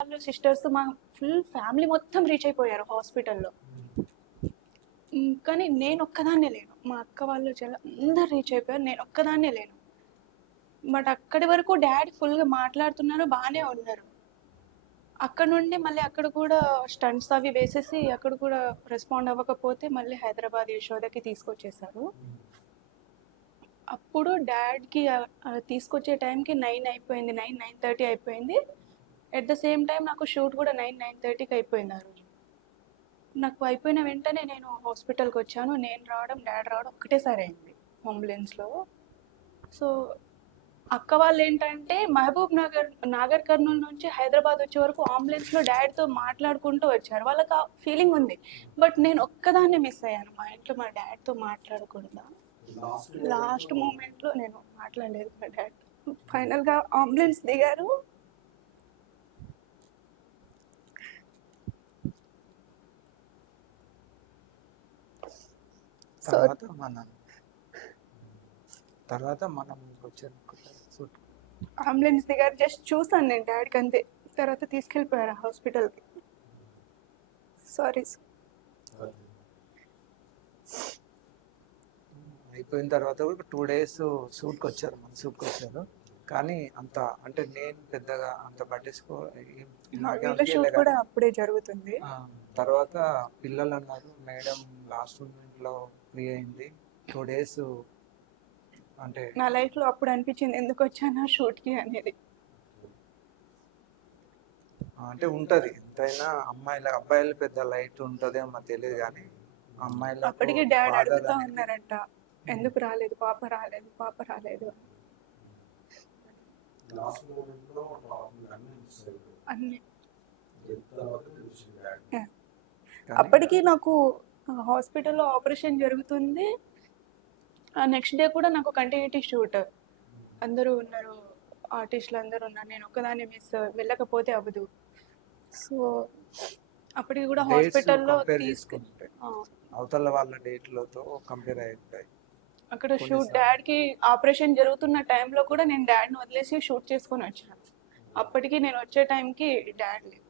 వాళ్ళు సిస్టర్స్ మా full family మొత్తం రీచ్ అయిపోయారు హాస్పిటల్లో. కానీ నేను ఒక్కదాన్నే లేను. మా అక్క వాళ్ళు అందరు రీచ్ అయిపోయారు. నేను ఒక్కదాన్నే లేను. బట్ అక్కడి వరకు డాడీ ఫుల్గా మాట్లాడుతున్నారు, బాగానే ఉన్నారు. అక్కడ నుండి మళ్ళీ అక్కడ కూడా స్టంట్స్ అవి వేసేసి అక్కడ కూడా రెస్పాండ్ అవ్వకపోతే మళ్ళీ హైదరాబాద్ యశోదకి తీసుకొచ్చేసారు. అప్పుడు డాడ్కి తీసుకొచ్చే టైంకి 9 అయిపోయింది, 9:30 అయిపోయింది. ఎట్ ద సేమ్ టైం నాకు షూట్ కూడా 9:30కి అయిపోయింది ఆ రోజు. నాకు అయిపోయిన వెంటనే నేను హాస్పిటల్కి వచ్చాను. నేను రావడం డాడ్ రావడం ఒకటేసారి అయింది అంబులెన్స్లో. సో అక్క వాళ్ళు ఏంటంటే మహబూబ్ నాగర్ కర్నూలు నుంచి హైదరాబాద్ వచ్చే వరకు అంబులెన్స్లో డాడీతో మాట్లాడుకుంటూ వచ్చారు. వాళ్ళకి ఆ ఫీలింగ్ ఉంది. బట్ నేను ఒక్కదాన్నే మిస్ అయ్యాను. మా ఇంట్లో మా డాడ్తో మాట్లాడకుండా లాస్ట్ మూమెంట్లో నేను మాట్లాడలేదు మా డాడ్. ఫైనల్గా అంబులెన్స్ దిగారు. తర్వాత మనం అంబులెన్స్ దిగారు. జస్ట్ చూసాను నేను డాడీకి అంతే. తర్వాత తీసుకెళ్ళిపోయారు హాస్పిటల్కి. Sorry sir. అయిపోయిన తర్వాత కూడా 2 days షూట్కి వచ్చారు, మన షూట్కి వచ్చారు. కానీ అంత అంటే నేను పెద్దగా అంత పట్టించుకో షూట్ కూడా అప్పుడే జరుగుతుంది. తర్వాత పిల్లలు అన్నారు మేడం లాస్ట్ మూమెంట్లో ఫ్రీ అయింది. 2 days అంటే నా లైఫ్లో అప్పుడు అనిపించింది ఎందుకు వచ్చాను షూట్కి అనేది. అంటే ఉంటుంది ఎంతైనా అబ్బాయిలు పెద్ద లైట్ ఉంటుంది అమ్మ తెలియదు, కానీ అమ్మాయిలు అప్పటికి డాడీ అడుగుతా ఉన్నారంట ఎందుకు రాలేదు పాప రాలేదు పాప రాలేదు అన్ని. అప్పటికి నాకు హాస్పిటల్లో ఆపరేషన్ జరుగుతుంది. నెక్స్ట్ డే కూడా నాకు కంటిన్యూటీ షూట్. అందరూ ఉన్నారు, ఆర్టిస్టులు అందరూ ఉన్నారు. నేను ఒక్కదాన్ని మిస్ వెళ్ళకపోతే అవ్వదు. సో అప్పటికి కూడా హాస్పిటల్లో అవతల వాళ్ళ డేట్లతో కంపేర్ అవుతాయి. అక్కడ షూట్ డాడ్కి ఆపరేషన్ జరుగుతున్న టైంలో కూడా నేను డాడ్ని వదిలేసి షూట్ చేసుకొని వచ్చాను. అప్పటికి నేను వచ్చే టైంకి డాడ్ లేదు.